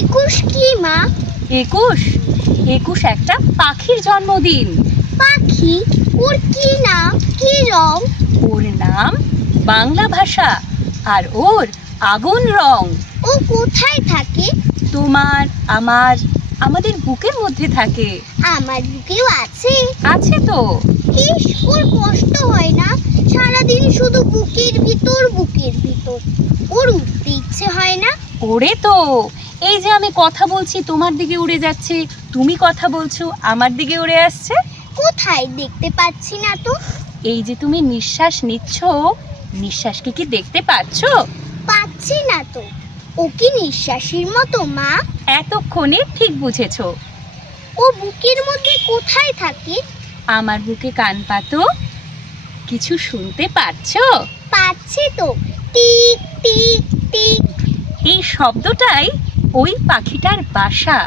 একুশ কি মা? একুশ একুশ একটা পাখির জন্মদিন। পাখি? ওর কি নাম, কি রং? ওর নাম বাংলা ভাষা, আর ওর আগুন রং। ও কোথায় থাকে? তোমার, আমাদের বুকের মধ্যে থাকে। আমার বুকেও আছে? আছে তো। ইস, ওর কষ্ট হয় না? সারাদিন শুধু বুকের ভিতর বুকের ভিতর। ওর উঠতে ইচ্ছে হয় না? ওরে তো, এই যে আমি কথা বলছি তোমার দিকে উড়ে যাচ্ছে, তুমি কথা বলছো আমার দিকে উড়ে আসছে। কোথায় দেখতে পাচ্ছি না তো। এই যে তুমি নিঃশ্বাস নিচ্ছ, নিঃশ্বাসকে কি দেখতে পাচ্ছ? পাচ্ছি না তো। ও কি নিঃশ্বাসের মতো মা? এতক্ষণে ঠিক বুঝেছো। ও বুকের মধ্যে কোথায় থাকে? আমার বুকে কান পাতো, কিছু শুনতে পাচ্ছো? পাচ্ছি তো, টিক টিক টিক। এই শব্দটাই ওই পাখিটার বাসা।